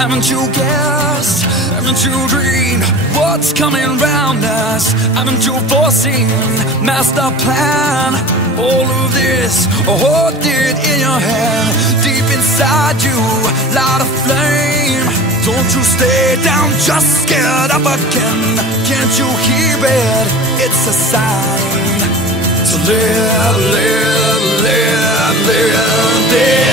Haven't you guessed? Haven't you dreamed what's coming round us? Haven't you foreseen master plan? All of this, hold it in your hand. Deep inside you, light a flame. Don't you stay down, just get up again. Can't you hear it? It's a sign to live, live, live, live.